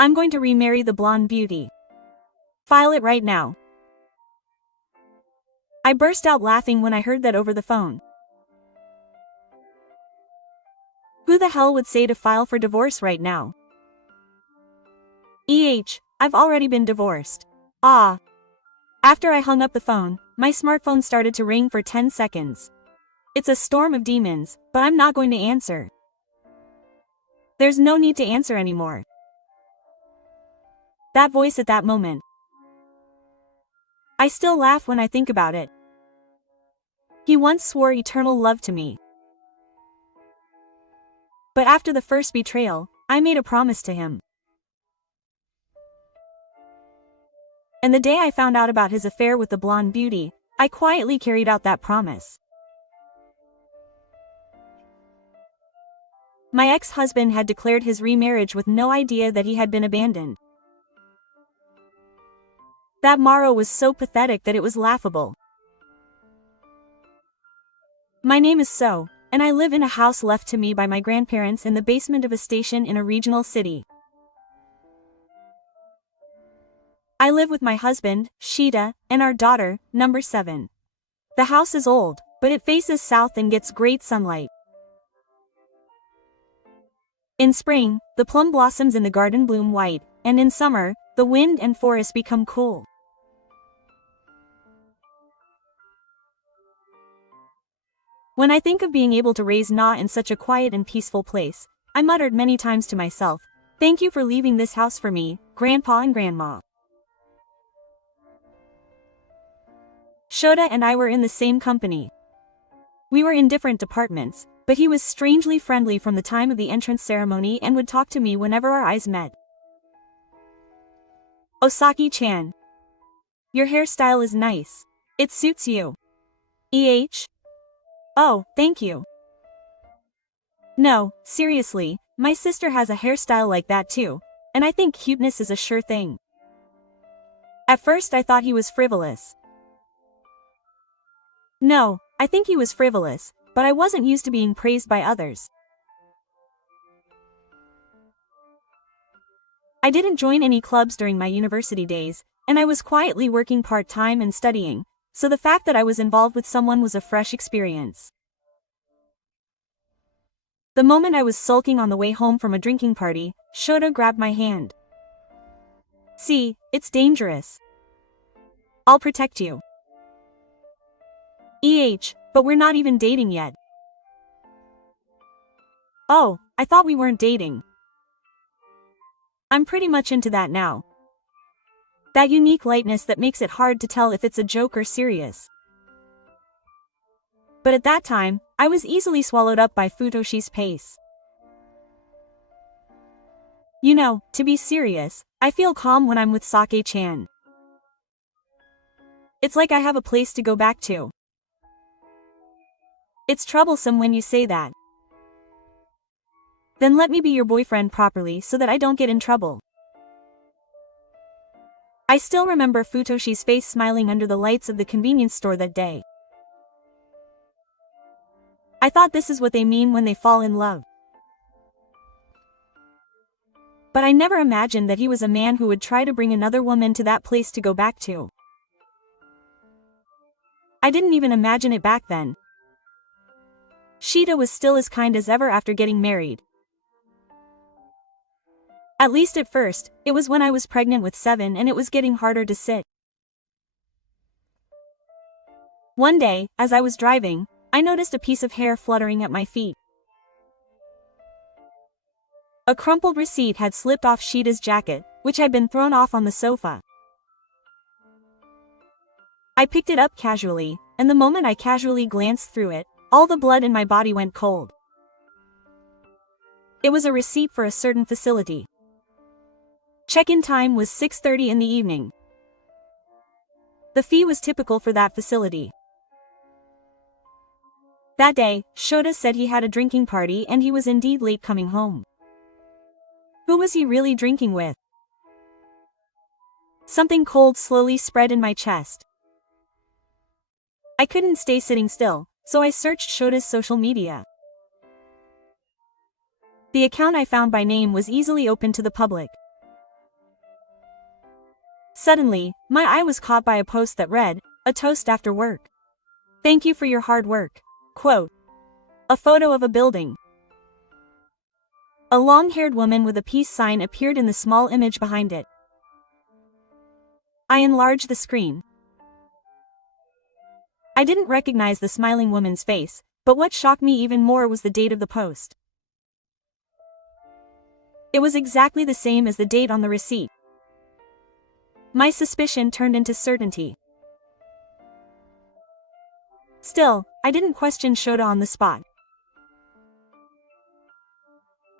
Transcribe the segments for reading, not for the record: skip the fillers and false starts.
I'm going to remarry the blonde beauty. File it right now. I burst out laughing when I heard that over the phone. Who the hell would say to file for divorce right now? I've already been divorced. Ah. After I hung up the phone, my smartphone started to ring for 10 seconds. It's a storm of demons, but I'm not going to answer. There's no need to answer anymore. That voice at that moment. I still laugh when I think about it. He once swore eternal love to me. But after the first betrayal, I made a promise to him. And the day I found out about his affair with the blonde beauty, I quietly carried out that promise. My ex-husband had declared his remarriage with no idea that he had been abandoned. That morrow was so pathetic that it was laughable. My name is So, and I live in a house left to me by my grandparents in the basement of a station in a regional city. I live with my husband, Sheeta, and our daughter, number 7. The house is old, but it faces south and gets great sunlight. In spring, the plum blossoms in the garden bloom white, and in summer, the wind and forest become cool. When I think of being able to raise Na in such a quiet and peaceful place, I muttered many times to myself, "Thank you for leaving this house for me, Grandpa and Grandma." Shota and I were in the same company. We were in different departments, but he was strangely friendly from the time of the entrance ceremony and would talk to me whenever our eyes met. "Osaki-chan. Your hairstyle is nice. It suits you." "Oh, thank you." "No, seriously, my sister has a hairstyle like that too, and I think cuteness is a sure thing." At first I thought he was frivolous. No, I think he was frivolous, but I wasn't used to being praised by others. I didn't join any clubs during my university days, and I was quietly working part-time and studying, so the fact that I was involved with someone was a fresh experience. The moment I was sulking on the way home from a drinking party, Shota grabbed my hand. "See, it's dangerous. I'll protect you." But we're not even dating yet." "Oh, I thought we weren't dating." "I'm pretty much into that now. That unique lightness that makes it hard to tell if it's a joke or serious." But at that time, I was easily swallowed up by Futoshi's pace. You know, to be serious, I feel calm when I'm with Sake-chan. It's like I have a place to go back to. It's troublesome when you say that. Then let me be your boyfriend properly so that I don't get in trouble. I still remember Futoshi's face smiling under the lights of the convenience store that day. I thought this is what they mean when they fall in love. But I never imagined that he was a man who would try to bring another woman to that place to go back to. I didn't even imagine it back then. Sheeta was still as kind as ever after getting married. At least at first, it was when I was pregnant with 7 and it was getting harder to sit. One day, as I was driving, I noticed a piece of hair fluttering at my feet. A crumpled receipt had slipped off Sheeta's jacket, which had been thrown off on the sofa. I picked it up casually, and the moment I casually glanced through it, all the blood in my body went cold. It was a receipt for a certain facility. Check-in time was 6:30 in the evening. The fee was typical for that facility. That day, Shota said he had a drinking party and he was indeed late coming home. Who was he really drinking with? Something cold slowly spread in my chest. I couldn't stay sitting still, so I searched Shota's social media. The account I found by name was easily open to the public. Suddenly, my eye was caught by a post that read, "A toast after work. Thank you for your hard work." Quote. A photo of a building. A long-haired woman with a peace sign appeared in the small image behind it. I enlarged the screen. I didn't recognize the smiling woman's face, but what shocked me even more was the date of the post. It was exactly the same as the date on the receipt. My suspicion turned into certainty. Still, I didn't question Shota on the spot.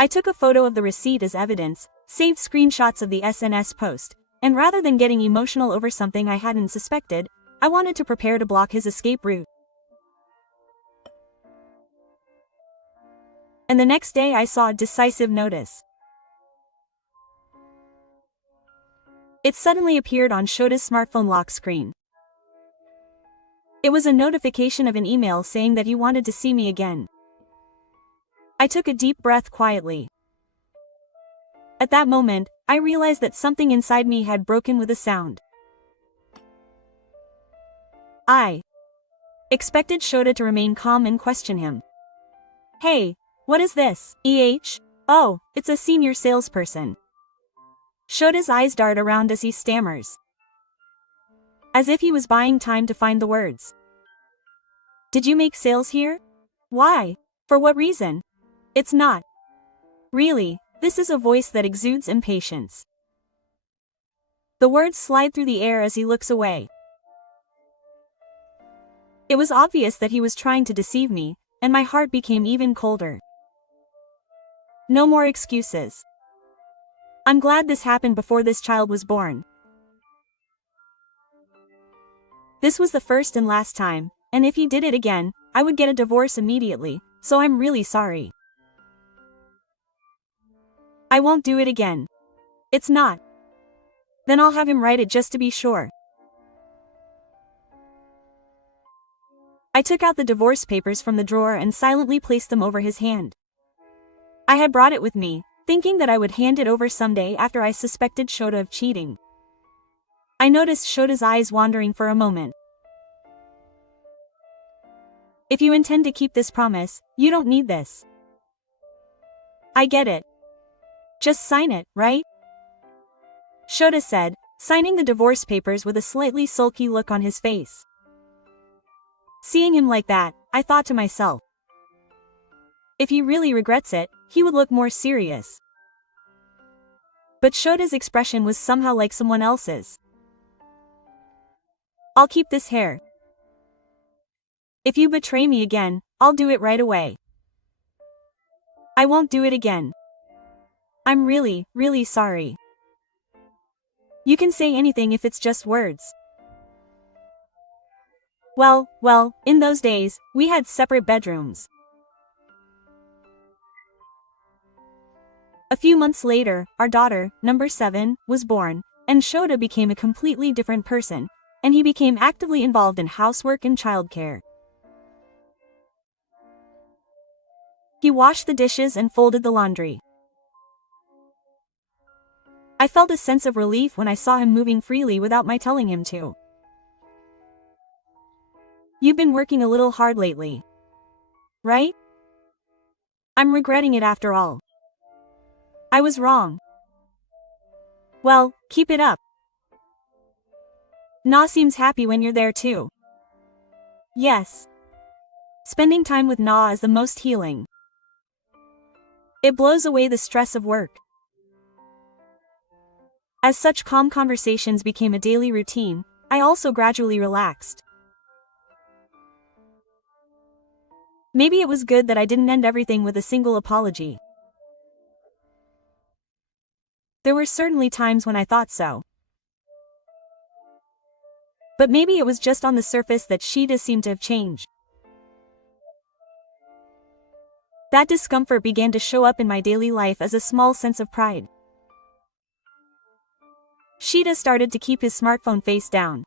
I took a photo of the receipt as evidence, saved screenshots of the SNS post, and rather than getting emotional over something I hadn't suspected, I wanted to prepare to block his escape route. And the next day I saw a decisive notice. It suddenly appeared on Shota's smartphone lock screen. It was a notification of an email saying that he wanted to see me again. I took a deep breath quietly. At that moment, I realized that something inside me had broken with a sound. I expected Shota to remain calm and question him. "Hey, what is this? Oh, it's a senior salesperson." Shota's eyes dart around as he stammers, as if he was buying time to find the words. "Did you make sales here? Why? For what reason?" "It's not. Really." This is a voice that exudes impatience. The words slide through the air as he looks away. It was obvious that he was trying to deceive me, and my heart became even colder. No more excuses. I'm glad this happened before this child was born. This was the first and last time, and if he did it again, I would get a divorce immediately, so I'm really sorry. I won't do it again. It's not. Then I'll have him write it just to be sure. I took out the divorce papers from the drawer and silently placed them over his hand. I had brought it with me, thinking that I would hand it over someday after I suspected Shota of cheating. I noticed Shota's eyes wandering for a moment. "If you intend to keep this promise, you don't need this." "I get it. Just sign it, right?" Shota said, signing the divorce papers with a slightly sulky look on his face. Seeing him like that, I thought to myself, if he really regrets it, he would look more serious. But Shota's expression was somehow like someone else's. "I'll keep this hair. If you betray me again, I'll do it right away. I won't do it again. I'm really, really sorry. You can say anything if it's just words." Well, in those days, we had separate bedrooms. A few months later, our daughter, number 7, was born, and Shota became a completely different person, and he became actively involved in housework and childcare. He washed the dishes and folded the laundry. I felt a sense of relief when I saw him moving freely without my telling him to. "You've been working a little hard lately, right? I'm regretting it after all. I was wrong. Well, keep it up. Na seems happy when you're there too." Yes. Spending time with Na is the most healing. It blows away the stress of work. As such calm conversations became a daily routine, I also gradually relaxed. Maybe it was good that I didn't end everything with a single apology. There were certainly times when I thought so. But maybe it was just on the surface that Shita seemed to have changed. That discomfort began to show up in my daily life as a small sense of pride. Shita started to keep his smartphone face down.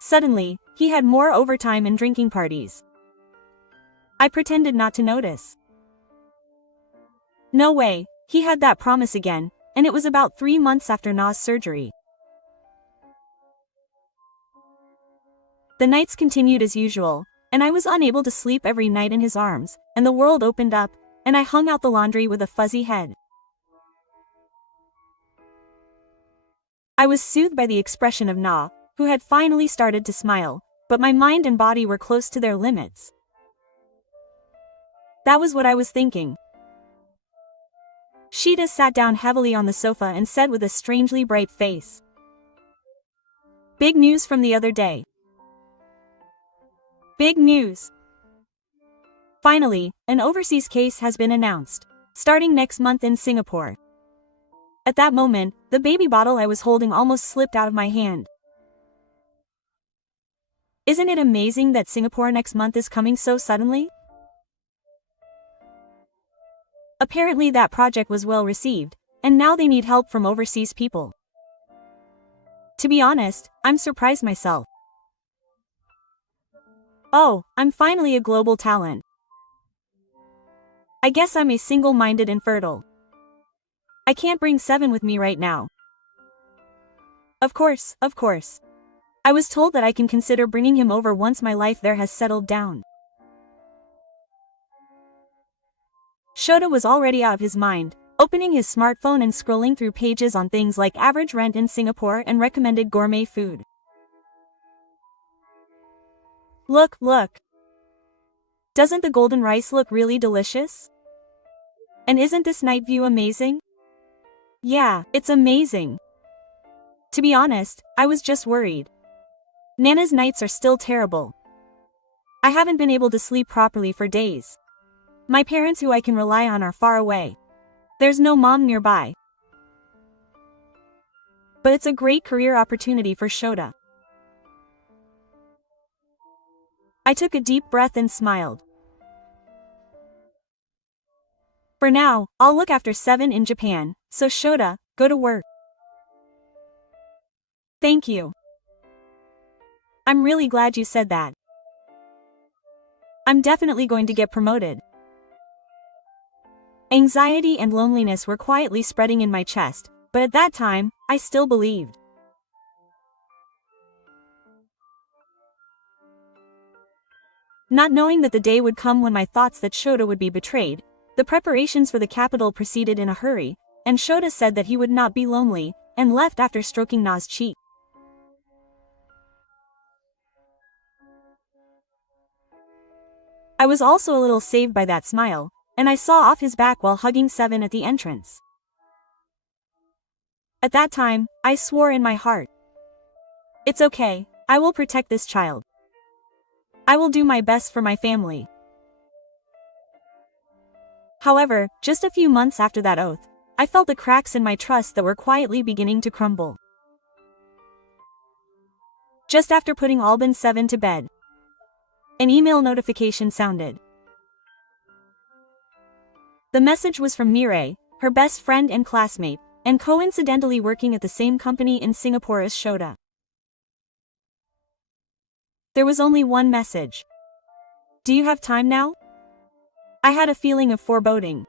Suddenly, he had more overtime and drinking parties. I pretended not to notice. No way, he had that promise again, and it was about 3 months after Na's surgery. The nights continued as usual, and I was unable to sleep every night in his arms, and the world opened up, and I hung out the laundry with a fuzzy head. I was soothed by the expression of Na, who had finally started to smile, but my mind and body were close to their limits. That was what I was thinking. Sheeta sat down heavily on the sofa and said with a strangely bright face, "Big news from the other day. Big news. Finally, an overseas case has been announced, starting next month in Singapore." At that moment, the baby bottle I was holding almost slipped out of my hand. Isn't it amazing that Singapore next month is coming so suddenly? Apparently that project was well received, and now they need help from overseas people. To be honest, I'm surprised myself. Oh, I'm finally a global talent. I guess I'm a single-minded infertile. I can't bring 7 with me right now. Of course. I was told that I can consider bringing him over once my life there has settled down. Shota was already out of his mind, opening his smartphone and scrolling through pages on things like average rent in Singapore and recommended gourmet food. Look. Doesn't the golden rice look really delicious? And isn't this night view amazing? Yeah, it's amazing. To be honest, I was just worried. Nana's nights are still terrible. I haven't been able to sleep properly for days. My parents who I can rely on are far away. There's no mom nearby. But it's a great career opportunity for Shota. I took a deep breath and smiled. For now, I'll look after 7 in Japan, so Shota, go to work. Thank you. I'm really glad you said that. I'm definitely going to get promoted. Anxiety and loneliness were quietly spreading in my chest, but at that time, I still believed. Not knowing that the day would come when my thoughts that Shota would be betrayed, the preparations for the capital proceeded in a hurry, and Shota said that he would not be lonely, and left after stroking Na's cheek. I was also a little saved by that smile, and I saw off his back while hugging 7 at the entrance. At that time, I swore in my heart, "It's okay, I will protect this child. I will do my best for my family." However, just a few months after that oath, I felt the cracks in my trust that were quietly beginning to crumble. Just after putting Albin 7 to bed, an email notification sounded. The message was from Mireille, her best friend and classmate, and coincidentally working at the same company in Singapore as Shota. There was only one message. "Do you have time now?" I had a feeling of foreboding.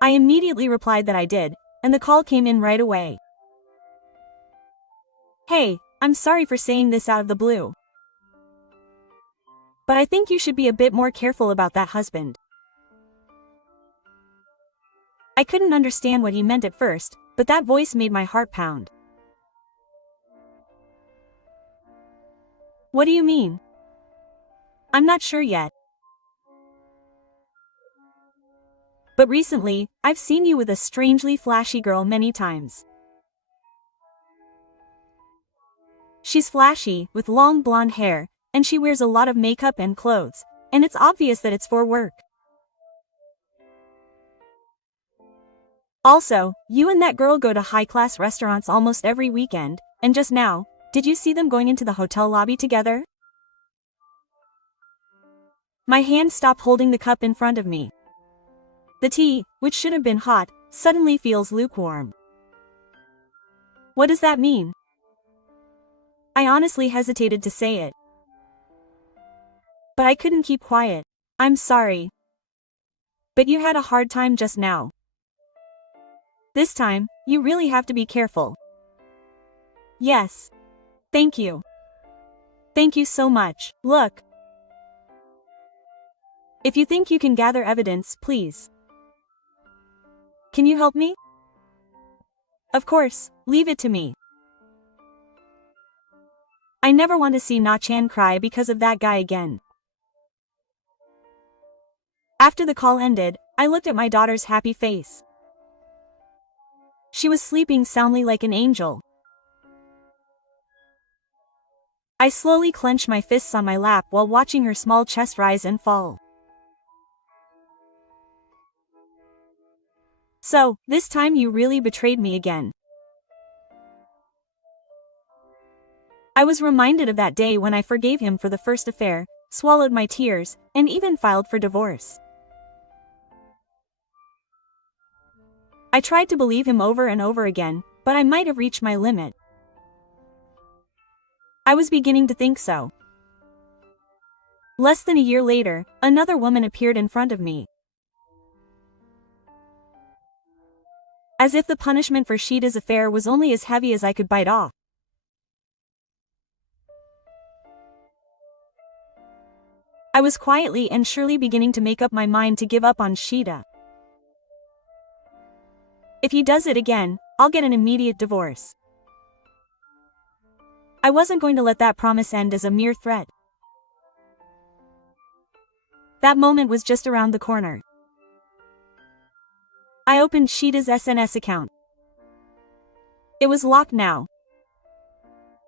I immediately replied that I did, and the call came in right away. "Hey, I'm sorry for saying this out of the blue, but I think you should be a bit more careful about that husband." I couldn't understand what he meant at first, but that voice made my heart pound. "What do you mean?" "I'm not sure yet. But recently, I've seen you with a strangely flashy girl many times. She's flashy, with long blonde hair, and she wears a lot of makeup and clothes, and it's obvious that it's for work. Also, you and that girl go to high-class restaurants almost every weekend, and just now, did you see them going into the hotel lobby together?" My hand stopped holding the cup in front of me. The tea, which should have been hot, suddenly feels lukewarm. What does that mean? I honestly hesitated to say it. But I couldn't keep quiet. "I'm sorry. But you had a hard time just now. This time, you really have to be careful." "Yes. Thank you." Thank you so much. Look. If you think you can gather evidence, please. Can you help me? Of course, leave it to me. I never want to see Na-chan cry because of that guy again. After the call ended, I looked at my daughter's happy face. She was sleeping soundly like an angel. I slowly clenched my fists on my lap while watching her small chest rise and fall. So, this time you really betrayed me again. I was reminded of that day when I forgave him for the first affair, swallowed my tears, and even filed for divorce. I tried to believe him over and over again, but I might have reached my limit. I was beginning to think so. Less than a year later, another woman appeared in front of me. As if the punishment for Shida's affair was only as heavy as I could bite off. I was quietly and surely beginning to make up my mind to give up on Shida. If he does it again, I'll get an immediate divorce. I wasn't going to let that promise end as a mere threat. That moment was just around the corner. I opened Shida's SNS account. It was locked now.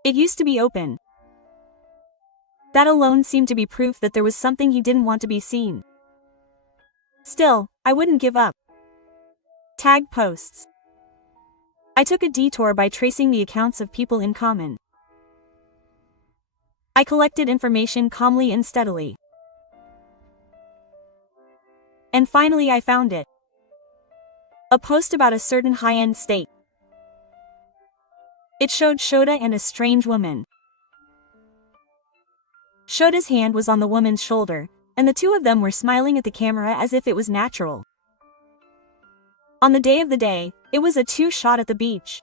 It used to be open. That alone seemed to be proof that there was something he didn't want to be seen. Still, I wouldn't give up. Tag posts. I took a detour by tracing the accounts of people in common. I collected information calmly and steadily. And finally I found it. A post about a certain high-end steak. It showed Shota and a strange woman. Shota's hand was on the woman's shoulder, and the two of them were smiling at the camera as if it was natural. On the day of the day, it was a two-shot at the beach.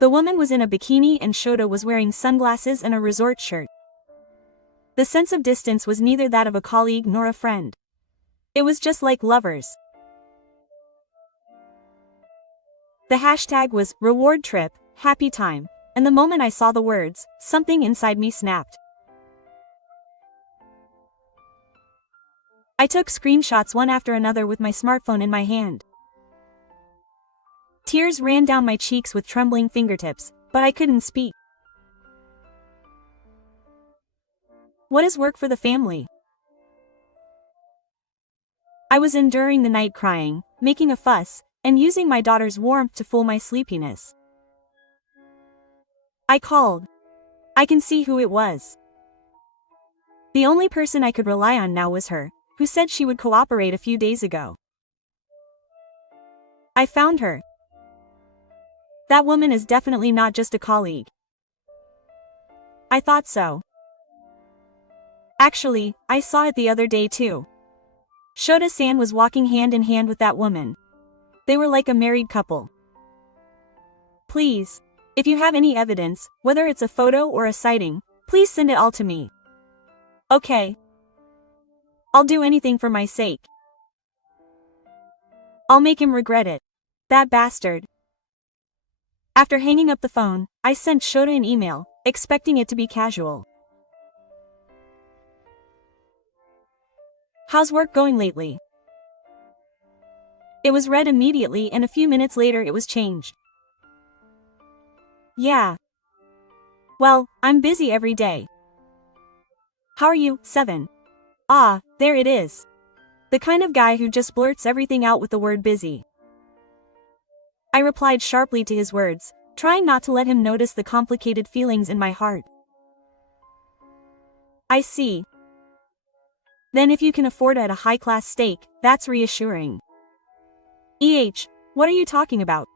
The woman was in a bikini and Shota was wearing sunglasses and a resort shirt. The sense of distance was neither that of a colleague nor a friend. It was just like lovers. The hashtag was reward trip, happy time, and the moment I saw the words, something inside me snapped. I took screenshots one after another with my smartphone in my hand. Tears ran down my cheeks with trembling fingertips, but I couldn't speak. What is work for the family? I was enduring the night crying, making a fuss, and using my daughter's warmth to fool my sleepiness. I called. I can see who it was. The only person I could rely on now was her, who said she would cooperate a few days ago. I found her. That woman is definitely not just a colleague. I thought so. Actually, I saw it the other day too. Shota-san was walking hand in hand with that woman. They were like a married couple. Please, if you have any evidence, whether it's a photo or a sighting, please send it all to me. Okay. I'll do anything for my sake. I'll make him regret it. That bastard. After hanging up the phone, I sent Shota an email, expecting it to be casual. How's work going lately? It was read immediately and a few minutes later it was changed. Yeah. Well, I'm busy every day. How are you, 7? Ah, there it is. The kind of guy who just blurts everything out with the word busy. I replied sharply to his words, trying not to let him notice the complicated feelings in my heart. I see. Then if you can afford a high-class steak, that's reassuring. What are you talking about?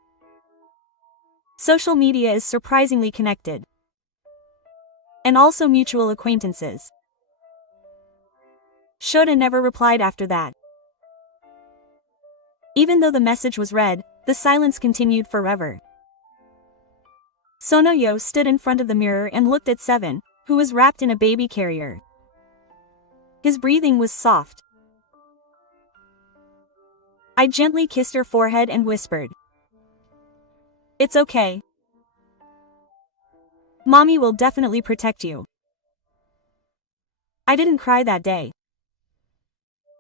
Social media is surprisingly connected. And also mutual acquaintances. Shota never replied after that. Even though the message was read, the silence continued forever. Sonoyo stood in front of the mirror and looked at 7, who was wrapped in a baby carrier. His breathing was soft. I gently kissed her forehead and whispered, "It's okay. Mommy will definitely protect you." I didn't cry that day.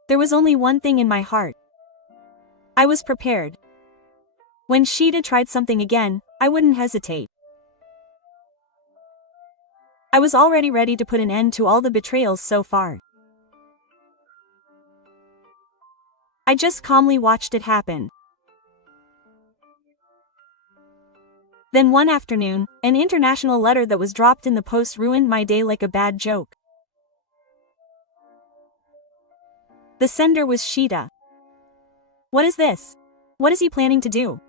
There was only one thing in my heart. I was prepared. When Sheeta tried something again, I wouldn't hesitate. I was already ready to put an end to all the betrayals so far. I just calmly watched it happen. Then one afternoon, an international letter that was dropped in the post ruined my day like a bad joke. The sender was Sheeta. What is this? What is he planning to do?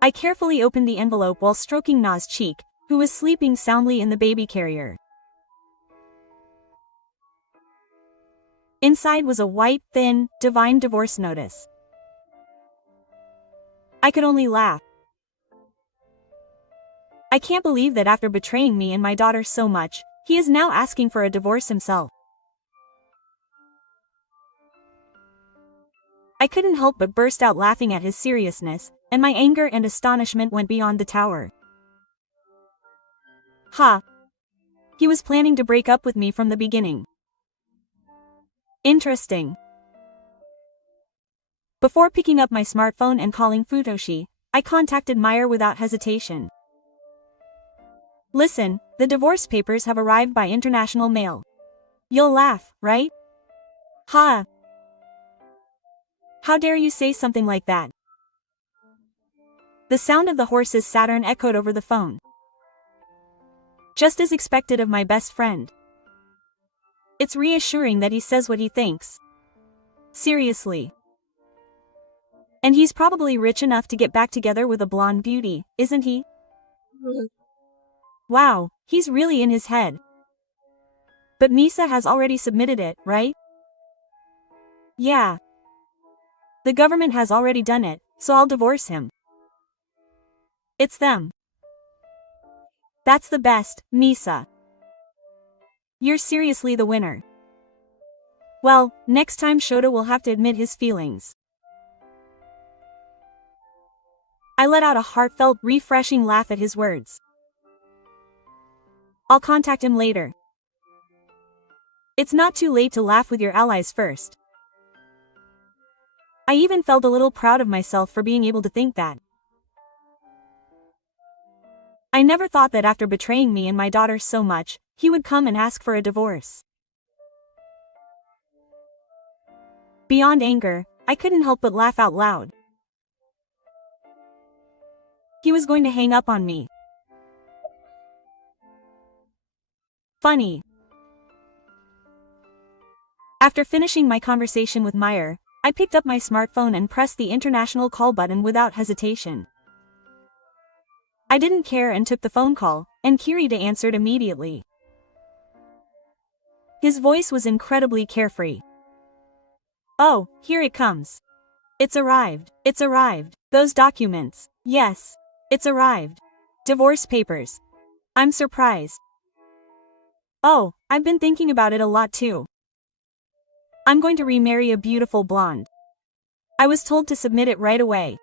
I carefully opened the envelope while stroking Na's cheek, who was sleeping soundly in the baby carrier. Inside was a white, thin, divine divorce notice. I could only laugh. I can't believe that after betraying me and my daughter so much, he is now asking for a divorce himself. I couldn't help but burst out laughing at his seriousness, and my anger and astonishment went beyond the tower. Ha! He was planning to break up with me from the beginning. Interesting. Before picking up my smartphone and calling Futoshi, I contacted Meyer without hesitation. "Listen, the divorce papers have arrived by international mail. You'll laugh, right? Ha! How dare you say something like that?" The sound of the horse's Saturn echoed over the phone. Just as expected of my best friend. It's reassuring that he says what he thinks. Seriously. And he's probably rich enough to get back together with a blonde beauty, isn't he? Wow, he's really in his head. But Misa has already submitted it, right? Yeah. The government has already done it, so I'll divorce him. It's them. That's the best, Misa. You're seriously the winner. Well, next time Shota will have to admit his feelings. I let out a heartfelt, refreshing laugh at his words. I'll contact him later. It's not too late to laugh with your allies first. I even felt a little proud of myself for being able to think that. I never thought that after betraying me and my daughter so much, he would come and ask for a divorce. Beyond anger, I couldn't help but laugh out loud. He was going to hang up on me. Funny. After finishing my conversation with Meyer, I picked up my smartphone and pressed the international call button without hesitation. I didn't care and took the phone call, and Kirita answered immediately. His voice was incredibly carefree. "Oh, here it comes. It's arrived. It's arrived. Those documents. Yes. It's arrived. Divorce papers. I'm surprised. Oh, I've been thinking about it a lot too. I'm going to remarry a beautiful blonde. I was told to submit it right away."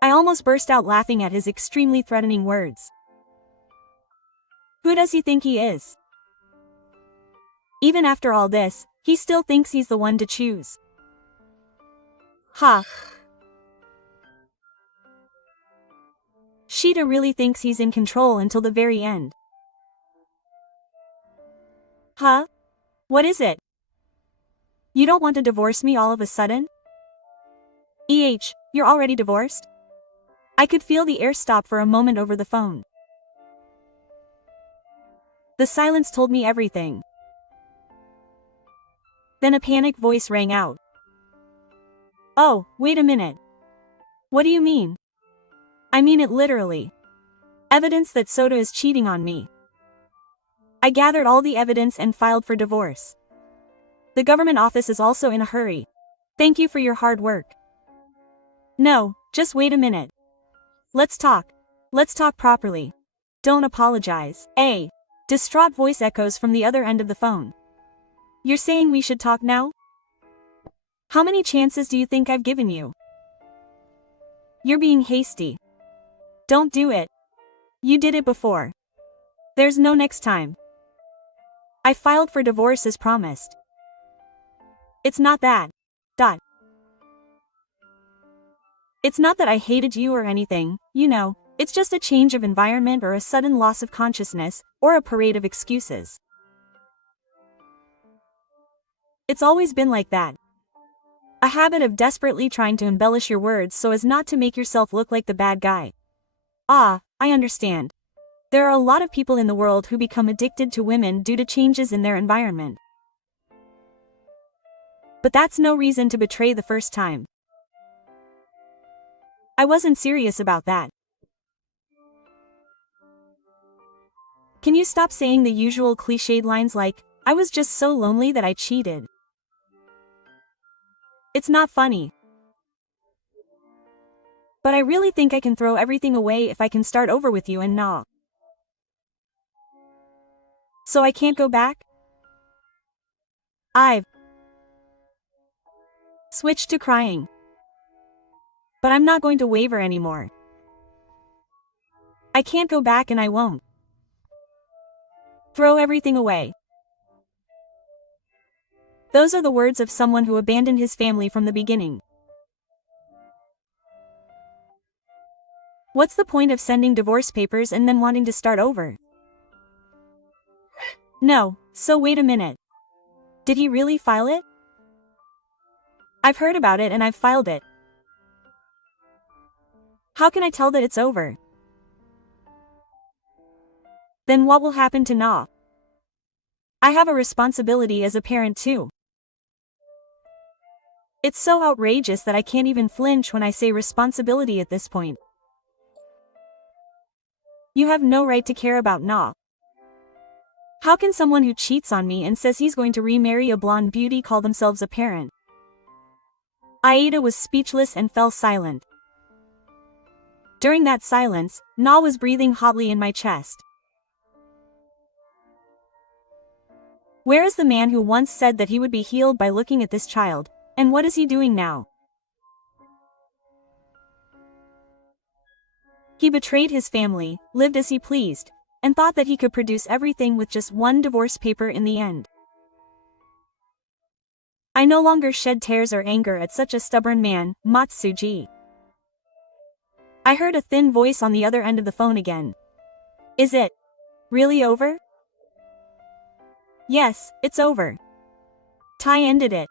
I almost burst out laughing at his extremely threatening words. Who does he think he is? Even after all this, he still thinks he's the one to choose. Ha! Sheeta really thinks he's in control until the very end. Huh? What is it? You don't want to divorce me all of a sudden? You're already divorced? I could feel the air stop for a moment over the phone. The silence told me everything. Then a panicked voice rang out. "Oh, wait a minute. What do you mean?" "I mean it literally. Evidence that Sota is cheating on me. I gathered all the evidence and filed for divorce. The government office is also in a hurry. Thank you for your hard work." "No, just wait a minute. Let's talk. Let's talk properly. Don't apologize. A distraught voice echoes from the other end of the phone. You're saying we should talk now? How many chances do you think I've given you? You're being hasty. Don't do it. You did it before. There's no next time. I filed for divorce as promised. It's not that. It's not that I hated you or anything, you know, it's just a change of environment or a sudden loss of consciousness, or a parade of excuses. It's always been like that. A habit of desperately trying to embellish your words so as not to make yourself look like the bad guy. Ah, I understand. There are a lot of people in the world who become addicted to women due to changes in their environment. But that's no reason to betray the first time. I wasn't serious about that. Can you stop saying the usual cliched lines like, I was just so lonely that I cheated? It's not funny. But I really think I can throw everything away if I can start over with you and nah. So I can't go back? I've switched to crying. But I'm not going to waver anymore. I can't go back and I won't. Throw everything away. Those are the words of someone who abandoned his family from the beginning. What's the point of sending divorce papers and then wanting to start over? No, so wait a minute. Did he really file it? I've heard about it and I've filed it. How can I tell that it's over? Then what will happen to Na? I have a responsibility as a parent too. It's so outrageous that I can't even flinch when I say responsibility at this point. You have no right to care about Na. How can someone who cheats on me and says he's going to remarry a blonde beauty call themselves a parent? Aida was speechless and fell silent. During that silence, Na was breathing hotly in my chest. Where is the man who once said that he would be healed by looking at this child, and what is he doing now? He betrayed his family, lived as he pleased, and thought that he could produce everything with just one divorce paper in the end. I no longer shed tears or anger at such a stubborn man, Matsuji. I heard a thin voice on the other end of the phone again. Is it really over? Yes, it's over. Ty ended it.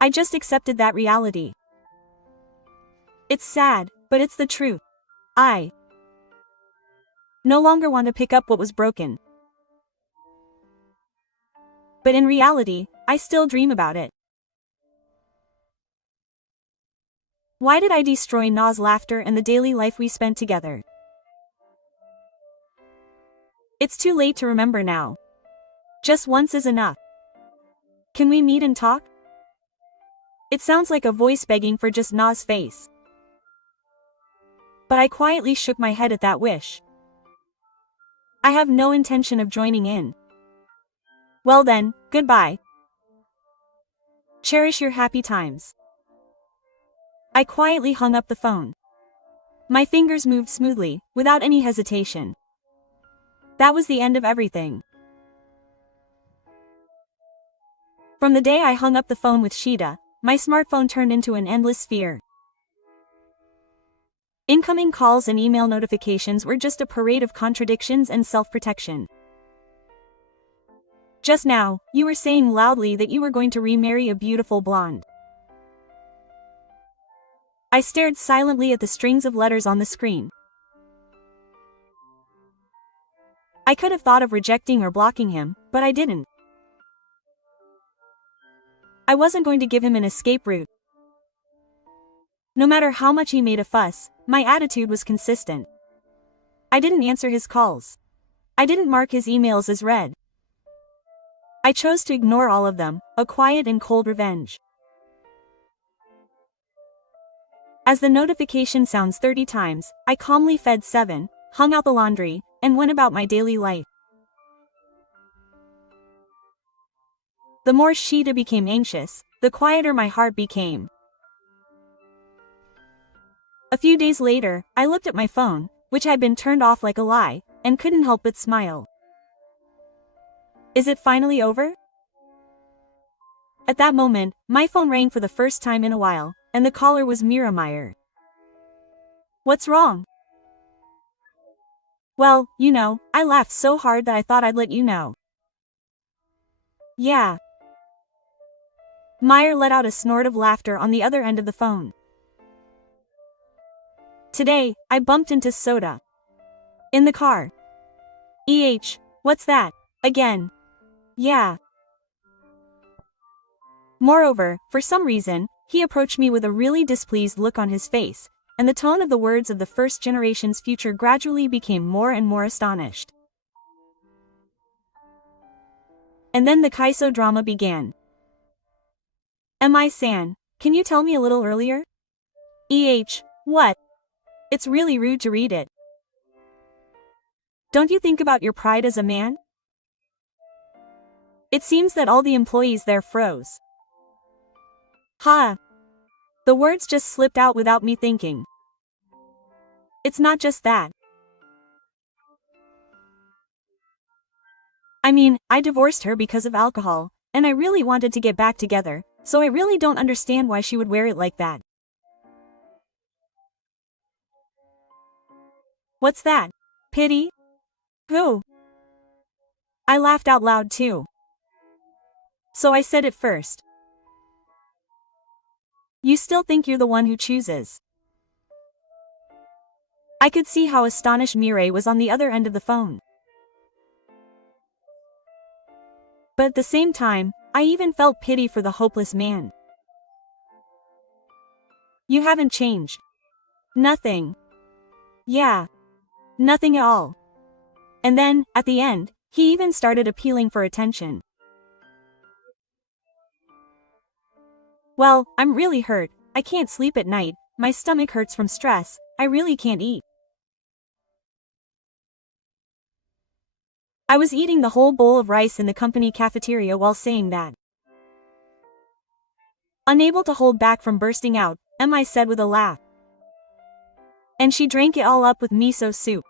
I just accepted that reality. It's sad, but it's the truth. I no longer want to pick up what was broken. But in reality, I still dream about it. Why did I destroy Na's laughter and the daily life we spent together? It's too late to remember now. Just once is enough. Can we meet and talk? It sounds like a voice begging for just Na's face. But I quietly shook my head at that wish. I have no intention of joining in. Well then, goodbye. Cherish your happy times. I quietly hung up the phone. My fingers moved smoothly, without any hesitation. That was the end of everything. From the day I hung up the phone with Shida, my smartphone turned into an endless sphere. Incoming calls and email notifications were just a parade of contradictions and self-protection. Just now, you were saying loudly that you were going to remarry a beautiful blonde. I stared silently at the strings of letters on the screen. I could have thought of rejecting or blocking him, but I didn't. I wasn't going to give him an escape route. No matter how much he made a fuss, my attitude was consistent. I didn't answer his calls. I didn't mark his emails as read. I chose to ignore all of them, a quiet and cold revenge. As the notification sounds 30 times, I calmly fed 7, hung out the laundry, and went about my daily life. The more Sheeta became anxious, the quieter my heart became. A few days later, I looked at my phone, which had been turned off like a lie, and couldn't help but smile. Is it finally over? At that moment, my phone rang for the first time in a while, and the caller was Mira. What's wrong? Well, you know, I laughed so hard that I thought I'd let you know. Yeah. Meyer let out a snort of laughter on the other end of the phone. Today, I bumped into Soda. In the car. What's that? Again. Yeah. Moreover, for some reason, he approached me with a really displeased look on his face, and the tone of the words of the first generation's future gradually became more and more astonished. And then the Kaiso drama began. Mi-san, can you tell me a little earlier? What? It's really rude to read it. Don't you think about your pride as a man? It seems that all the employees there froze. Ha! The words just slipped out without me thinking. It's not just that. I mean, I divorced her because of alcohol, and I really wanted to get back together, so I really don't understand why she would wear it like that. What's that? Pity? Who? I laughed out loud too. So I said it first. You still think you're the one who chooses. I could see how astonished Mireille was on the other end of the phone. But at the same time, I even felt pity for the hopeless man. You haven't changed. Nothing. Yeah. Nothing at all. And then, at the end, he even started appealing for attention. Well, I'm really hurt, I can't sleep at night, my stomach hurts from stress, I really can't eat. I was eating the whole bowl of rice in the company cafeteria while saying that. Unable to hold back from bursting out, Mi said with a laugh. And she drank it all up with miso soup.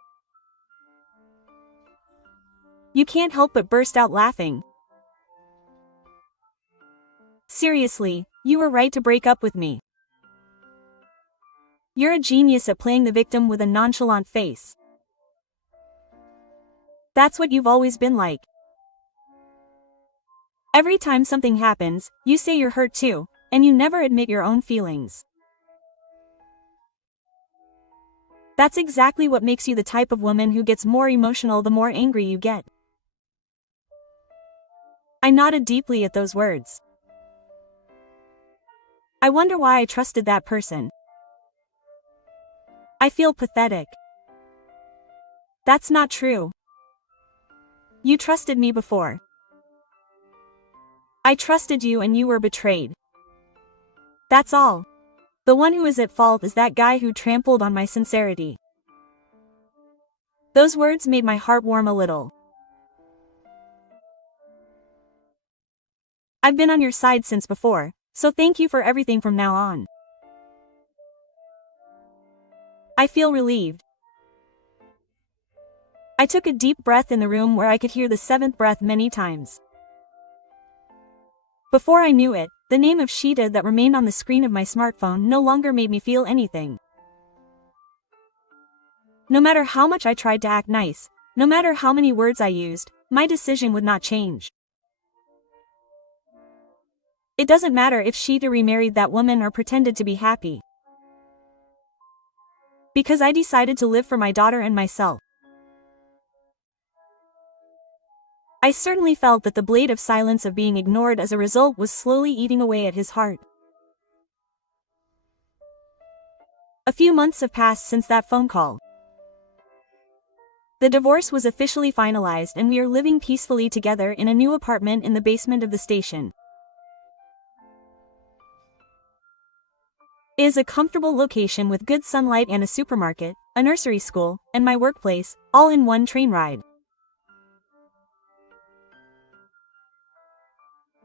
You can't help but burst out laughing. Seriously, you were right to break up with me. You're a genius at playing the victim with a nonchalant face. That's what you've always been like. Every time something happens, you say you're hurt too, and you never admit your own feelings. That's exactly what makes you the type of woman who gets more emotional the more angry you get. I nodded deeply at those words. I wonder why I trusted that person. I feel pathetic. That's not true. You trusted me before. I trusted you and you were betrayed. That's all. The one who is at fault is that guy who trampled on my sincerity. Those words made my heart warm a little. I've been on your side since before, so thank you for everything from now on. I feel relieved. I took a deep breath in the room where I could hear the seventh breath many times. Before I knew it, the name of Sheeta that remained on the screen of my smartphone no longer made me feel anything. No matter how much I tried to act nice, no matter how many words I used, my decision would not change. It doesn't matter if Sheeta remarried that woman or pretended to be happy. Because I decided to live for my daughter and myself. I certainly felt that the blade of silence of being ignored as a result was slowly eating away at his heart. A few months have passed since that phone call. The divorce was officially finalized and we are living peacefully together in a new apartment in the basement of the station. is a comfortable location with good sunlight and a supermarket, a nursery school, and my workplace, all in one train ride.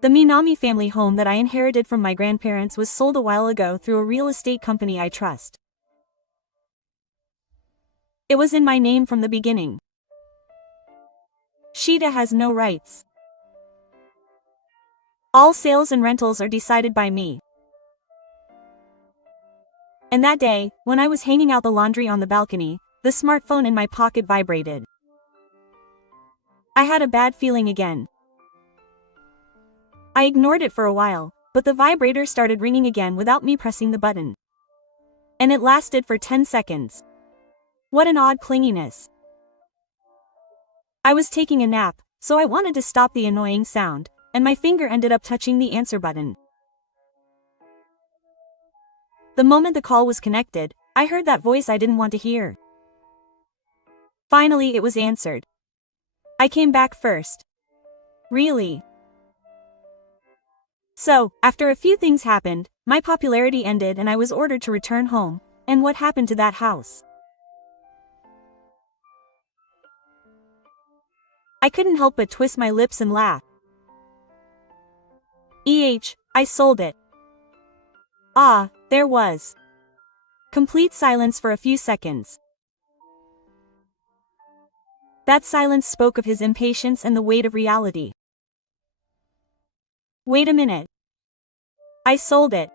The Minami family home that I inherited from my grandparents was sold a while ago through a real estate company I trust. It was in my name from the beginning. Shida has no rights. All sales and rentals are decided by me. And that day, when I was hanging out the laundry on the balcony, the smartphone in my pocket vibrated. I had a bad feeling again. I ignored it for a while, but the vibrator started ringing again without me pressing the button. And it lasted for 10 seconds. What an odd clinginess. I was taking a nap, so I wanted to stop the annoying sound, and my finger ended up touching the answer button. The moment the call was connected, I heard that voice I didn't want to hear. Finally, it was answered. I came back first. Really? So, after a few things happened, my popularity ended and I was ordered to return home. And what happened to that house? I couldn't help but twist my lips and laugh. I sold it. Ah, there was complete silence for a few seconds. That silence spoke of his impatience and the weight of reality. Wait a minute. I sold it.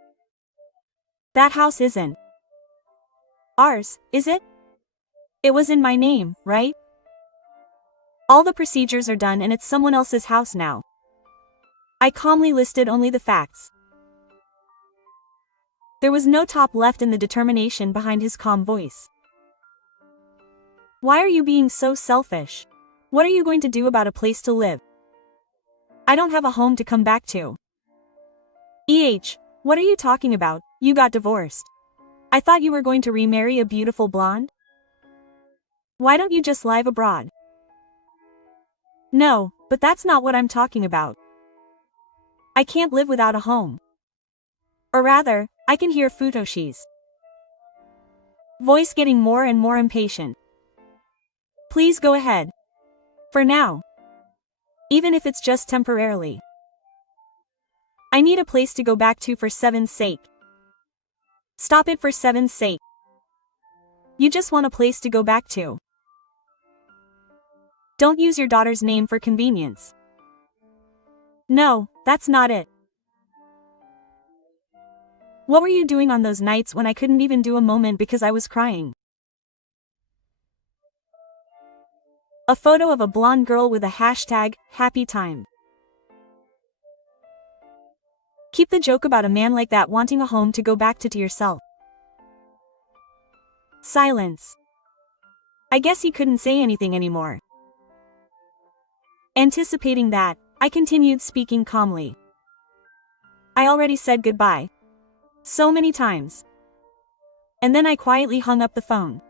That house isn't ours, is it? It was in my name, right? All the procedures are done and it's someone else's house now. I calmly listed only the facts. There was no top left in the determination behind his calm voice. Why are you being so selfish? What are you going to do about a place to live? I don't have a home to come back to. What are you talking about? You got divorced. I thought you were going to remarry a beautiful blonde? Why don't you just live abroad? No, but that's not what I'm talking about. I can't live without a home. Or rather, I can hear Futoshi's voice getting more and more impatient. Please go ahead. For now. Even if it's just temporarily. I need a place to go back to for Seven's sake. Stop it for Seven's sake. You just want a place to go back to. Don't use your daughter's name for convenience. No, that's not it. What were you doing on those nights when I couldn't even do a moment because I was crying? A photo of a blonde girl with a hashtag, happy time. Keep the joke about a man like that wanting a home to go back to yourself. Silence. I guess he couldn't say anything anymore. Anticipating that, I continued speaking calmly. I already said goodbye. So many times. And then I quietly hung up the phone.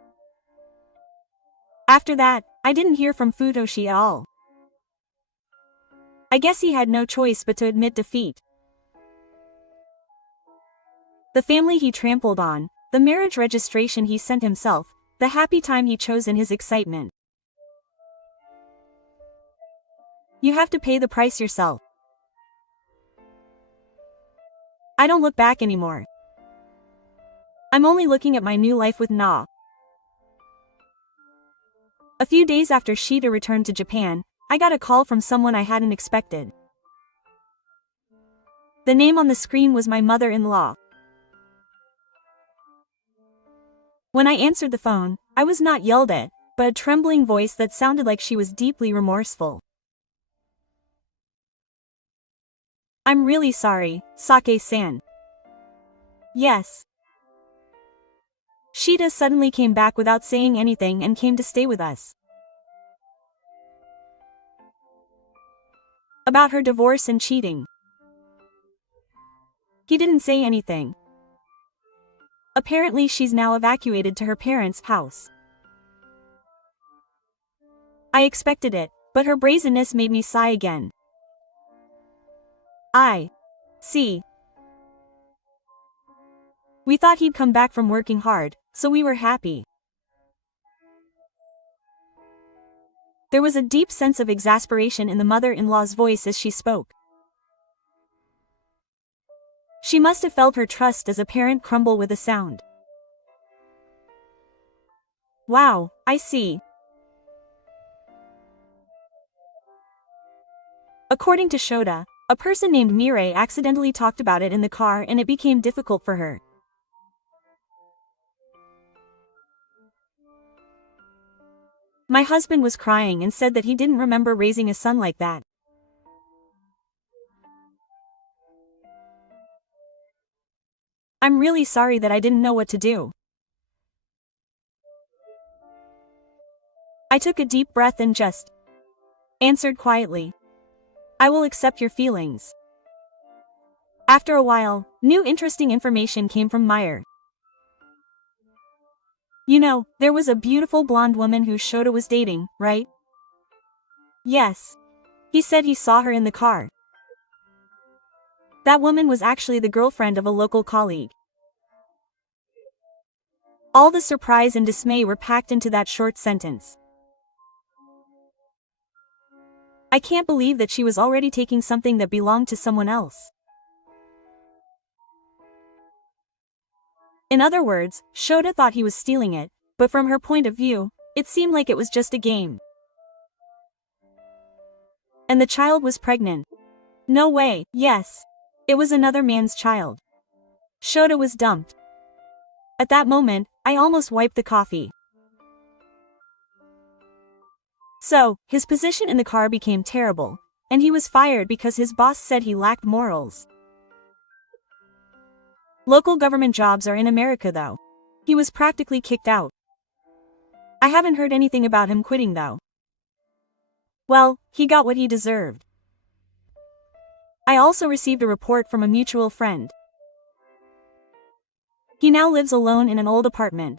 After that, I didn't hear from Futoshi at all. I guess he had no choice but to admit defeat. The family he trampled on, the marriage registration he sent himself, the happy time he chose in his excitement. You have to pay the price yourself. I don't look back anymore. I'm only looking at my new life with Na. A few days after Shida returned to Japan, I got a call from someone I hadn't expected. The name on the screen was my mother-in-law. When I answered the phone, I was not yelled at, but a trembling voice that sounded like she was deeply remorseful. I'm really sorry, Sake-san. Yes. Shida suddenly came back without saying anything and came to stay with us. About her divorce and cheating. He didn't say anything. Apparently she's now evacuated to her parents' house. I expected it, but her brazenness made me sigh again. I see. We thought he'd come back from working hard, so we were happy. There was a deep sense of exasperation in the mother-in-law's voice as she spoke. She must have felt her trust as a parent crumble with a sound. Wow, I see. According to Shota, a person named Mirai accidentally talked about it in the car and it became difficult for her. My husband was crying and said that he didn't remember raising a son like that. I'm really sorry that I didn't know what to do. I took a deep breath and just answered quietly. I will accept your feelings. After a while, new interesting information came from Meyer. You know, there was a beautiful blonde woman who Shota was dating, right? Yes. He said he saw her in the car. That woman was actually the girlfriend of a local colleague. All the surprise and dismay were packed into that short sentence. I can't believe that she was already taking something that belonged to someone else. In other words, Shota thought he was stealing it, but from her point of view, it seemed like it was just a game. And the child was pregnant. No way, yes. It was another man's child. Shota was dumped. At that moment, I almost wiped the coffee. So, his position in the car became terrible, and he was fired because his boss said he lacked morals. Local government jobs are in America though. He was practically kicked out. I haven't heard anything about him quitting though. Well, he got what he deserved. I also received a report from a mutual friend. He now lives alone in an old apartment.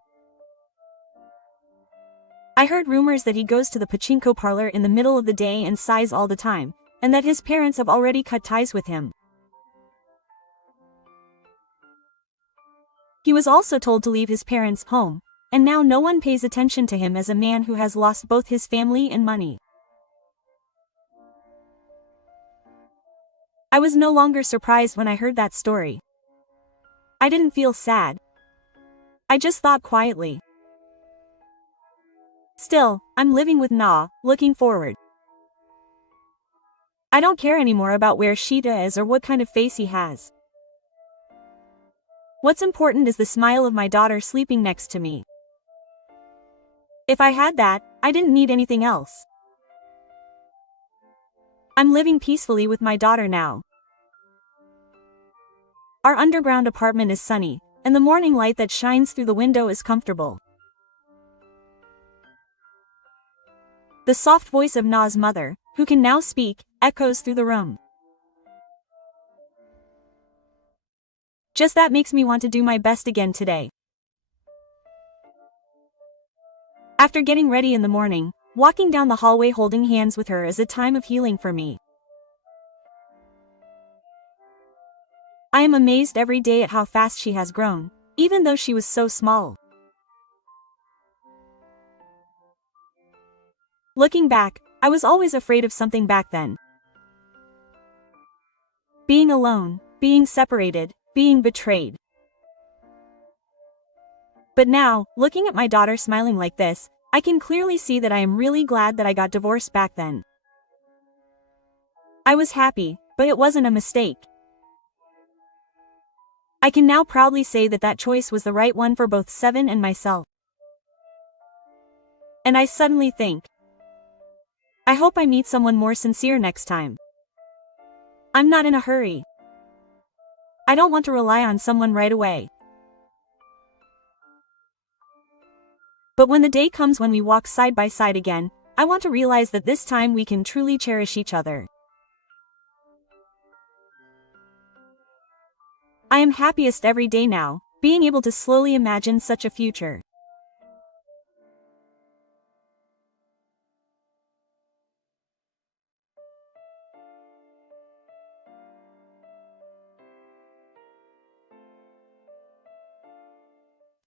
I heard rumors that he goes to the pachinko parlor in the middle of the day and sighs all the time, and that his parents have already cut ties with him. He was also told to leave his parents' home, and now no one pays attention to him as a man who has lost both his family and money. I was no longer surprised when I heard that story. I didn't feel sad. I just thought quietly. Still, I'm living with Na, looking forward. I don't care anymore about where Shita is or what kind of face he has. What's important is the smile of my daughter sleeping next to me. If I had that, I didn't need anything else. I'm living peacefully with my daughter now. Our underground apartment is sunny, and the morning light that shines through the window is comfortable. The soft voice of Na's mother, who can now speak, echoes through the room. Just that makes me want to do my best again today. After getting ready in the morning, walking down the hallway holding hands with her is a time of healing for me. I am amazed every day at how fast she has grown, even though she was so small. Looking back, I was always afraid of something back then. Being alone, being separated, being betrayed. But now, looking at my daughter smiling like this, I can clearly see that I am really glad that I got divorced back then. I was happy, but it wasn't a mistake. I can now proudly say that that choice was the right one for both Seven and myself. And I suddenly think, I hope I meet someone more sincere next time. I'm not in a hurry. I don't want to rely on someone right away. But when the day comes when we walk side by side again, I want to realize that this time we can truly cherish each other. I am happiest every day now, being able to slowly imagine such a future.